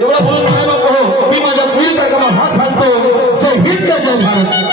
एवढं बोलून काय नको. मी माझ्या पुढील कार्यक्रमात हात घालतो. जय हिंद जय भारत.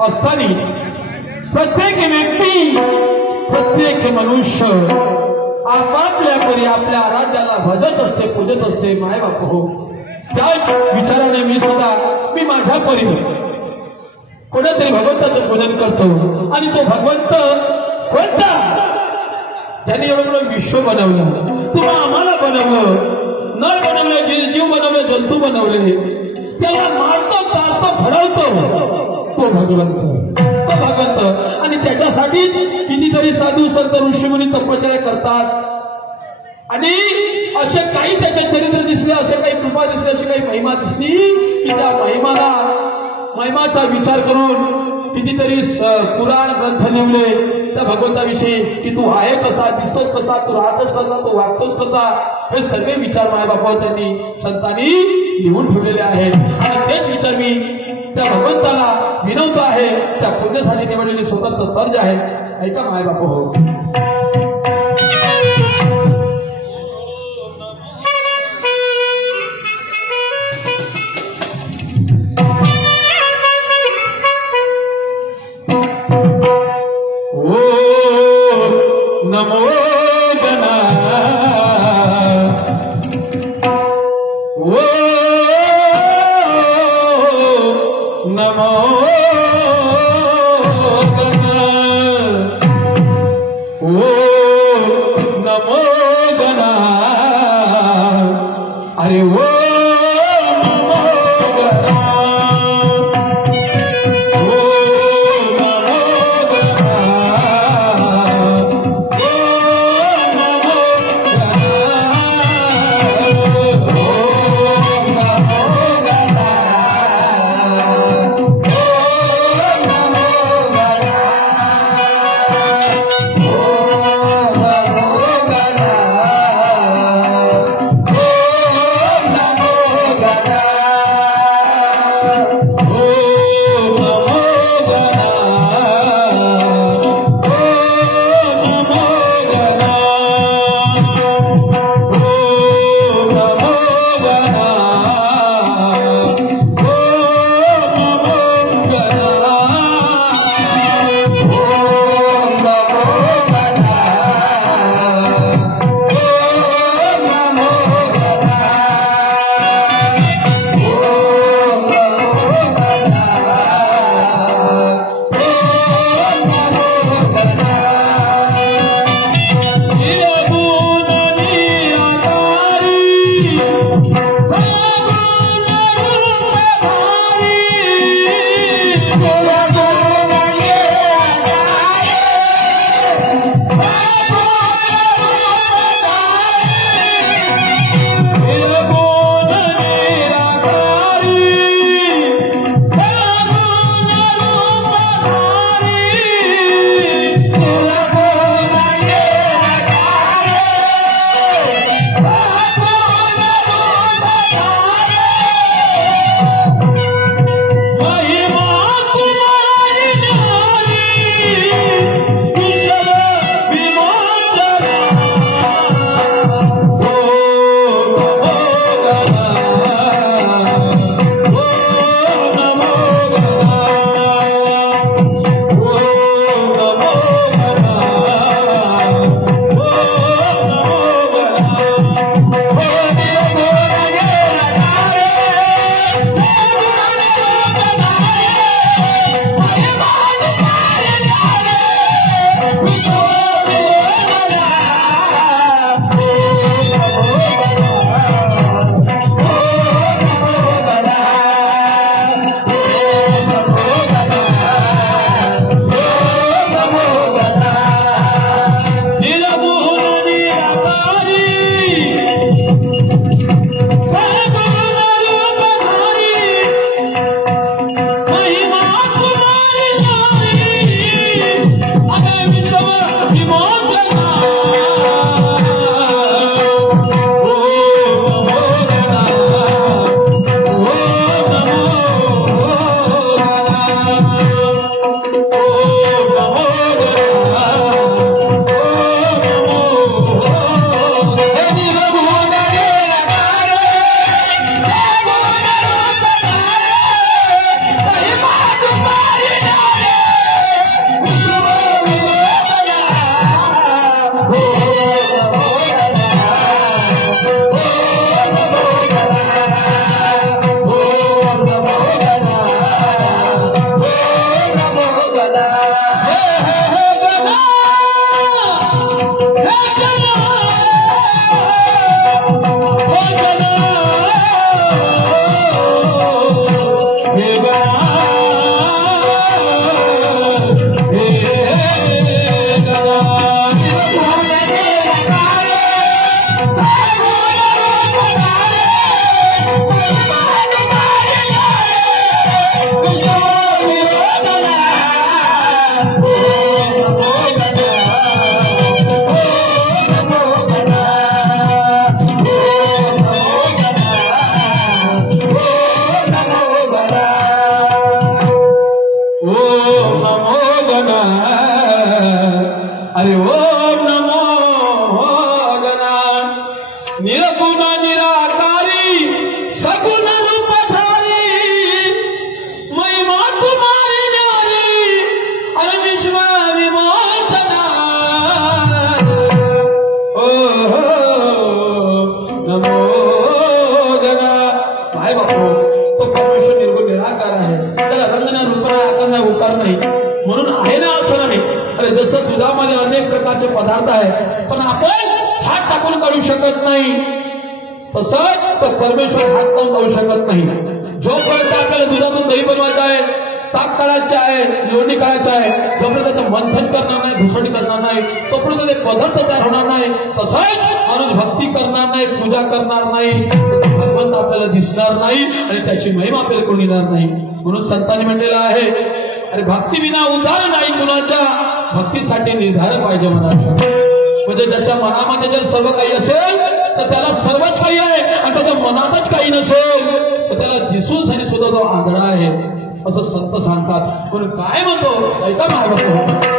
असताना प्रत्येक व्यक्ती प्रत्येक मनुष्य आपापल्या परी आपल्या आराध्याला भजत असते, पूजत असते. माय बाप हो, त्याच विचाराने मी माझ्या परी कोणत्यातरी भगवंताचं पूजन करतो. आणि तो भगवंत कोणता? त्यांनी एवढं मोठं विश्व बनवलं, तुला आम्हाला बनवलं, न बनवलं जीव बनवलं, जंतू बनवले, त्याला मारतो, तारतो, घडवतो तो भगवंत. आणि त्याच्यासाठी कितीतरी साधू संत ऋषीमुनी तपश्चर्या करतात. आणि असे काही त्याचे चरित्र दिसले, असे काही कृपा दिसली, अशी काही महिमा दिसली की त्या महिमाचा विचार करून कितीतरी पुराण ग्रंथ लिहिले त्या भगवंताविषयी की तू आहे कसा, दिसतोस कसा, तू राहतोस कसा, तू वागतोस कसा, हे सगळे विचार मायबापावर त्यांनी संतांनी लिहून ठेवलेले आहेत. आणि तेच विचार मी त्या भगवंताला विनवतो आहे. त्या पूजेसाठी निवडलेली स्वतंत्र तर्ज आहे. ऐका मायबाप हो. नमो गणा ओ नमो गणा ओ गदा हे गदा हे गदा हो गदा हे गदा अरे ओम नमो गणा निरगुण निराकारी सगुण रूपधारी महिमा तुम्हारी न्यारी अरे विश्व विमोचना ओ नमो गणा भाई बापू तो परमेश्वर निर्गुण निराकार आहे त्याला रंग नाही रूप नाही आकार नाही उकार नाही म्हणून आहे ना असं नाही अरे जसं दुधामध्ये अनेक प्रकारचे पदार्थ आहेत पण आपण हात टाकून काढू शकत नाही तसंच तो परमेश्वर हात लावून काढू शकत नाही जोपर्यंत आपल्याला दुधातून दही बनवायचं आहे ताक काढायचे आहे लोणी काढायचं आहे जोपर्यंत मंथन करणार नाही घुसळणी करणार नाही तोपर्यंत ते पदार्थ तयार होणार नाही तसंच माणूस भक्ती करणार नाही पूजा करणार नाही भगवंत आपल्याला दिसणार नाही आणि त्याची महिमा आपल्याला कोण येणार नाही म्हणून संतांनी म्हणलेलं आहे अरे भक्ती विना उद्धार नाही कुणाच्या भक्तीसाठी निर्धार पाहिजे मनाचा म्हणजे ज्याच्या मनामध्ये जर सर्व काही असेल तर त्याला सर्वच काही आहे आणि त्याच्या मनातच काही नसेल तर त्याला दिसून सरी सुद्धा तो आंधळा आहे असं संत सांगतात म्हणून काय म्हणतो ऐका महाभक्त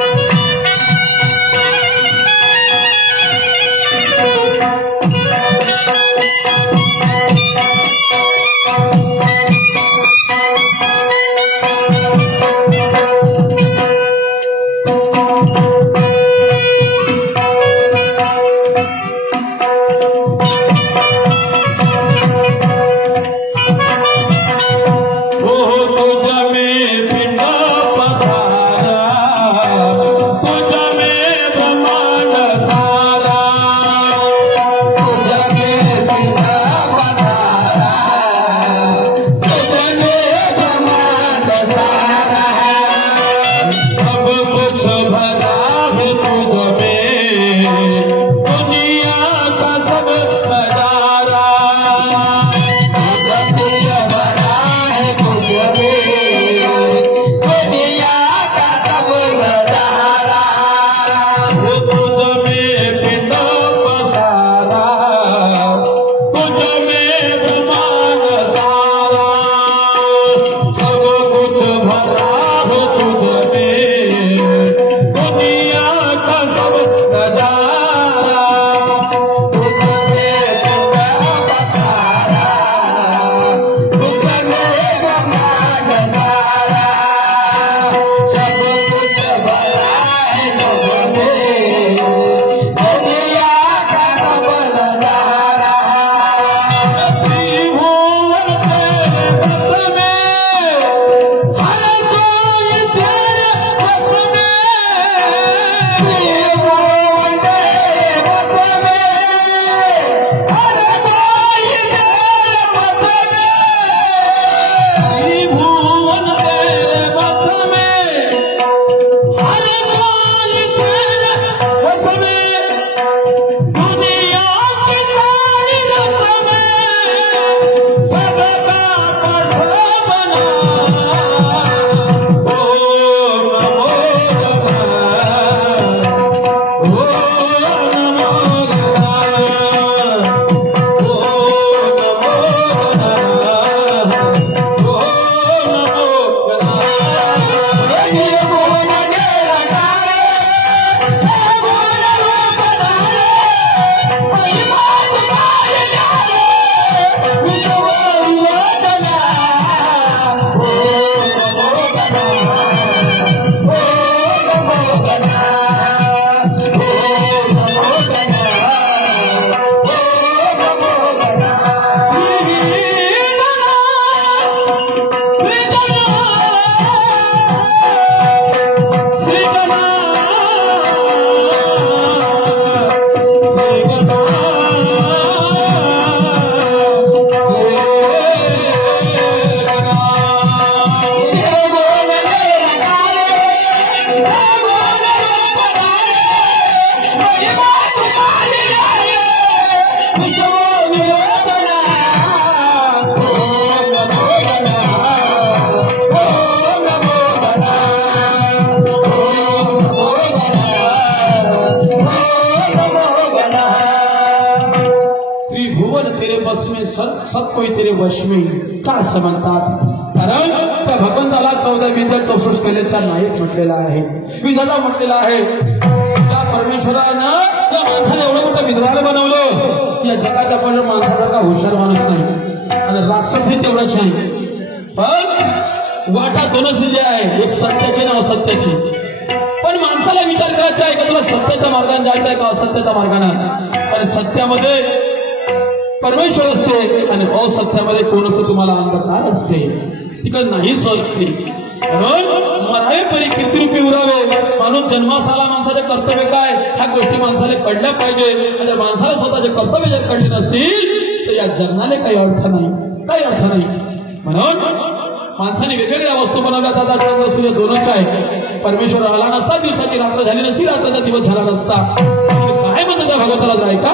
सब कोई तेरे वश में का असं म्हणतात. कारण त्या भगवंताला 14 विद्या 64 कलेचा नायक म्हटलेला आहे, विधाता म्हटलेला आहे. त्या परमेश्वरानं या माणसाला एवढं मोठं विद्वान बनवलं. या जगाच्या पण माणसासारखा हुशार माणूस नाही आणि राक्षसही तेवढंच नाही. पण वाटा दोनच दिले आहे, एक सत्याची आणि असत्याची. पण माणसाला विचार करायचा आहे का तुला सत्याच्या मार्गाने जायचं आहे का असत्याच्या मार्गाने. आणि सत्यामध्ये परमेश्वर असते आणि असत्यामध्ये कोण असतो तुम्हाला अंधकार असते, तिकडे नाही असते. म्हणून मरावे परी कीर्तिरूपी उरावे. माणूस जन्मास आला, माणसाचे कर्तव्य काय ह्या गोष्टी माणसाला कळल्या पाहिजे. आणि माणसाला स्वतःचे कर्तव्य जर कळले नसतील तर या जगनाने काही अर्थ नाही, काही अर्थ नाही. म्हणून माणसाने वेगवेगळ्या वस्तू बनवल्या जातात. चंद्र सूर्य दोनच आहे. परमेश्वर आला नसता, दिवसाची रात्र झाली नसती, रात्राचा दिवस झाला नसता. काय म्हणतात भगवंताला जर ऐका.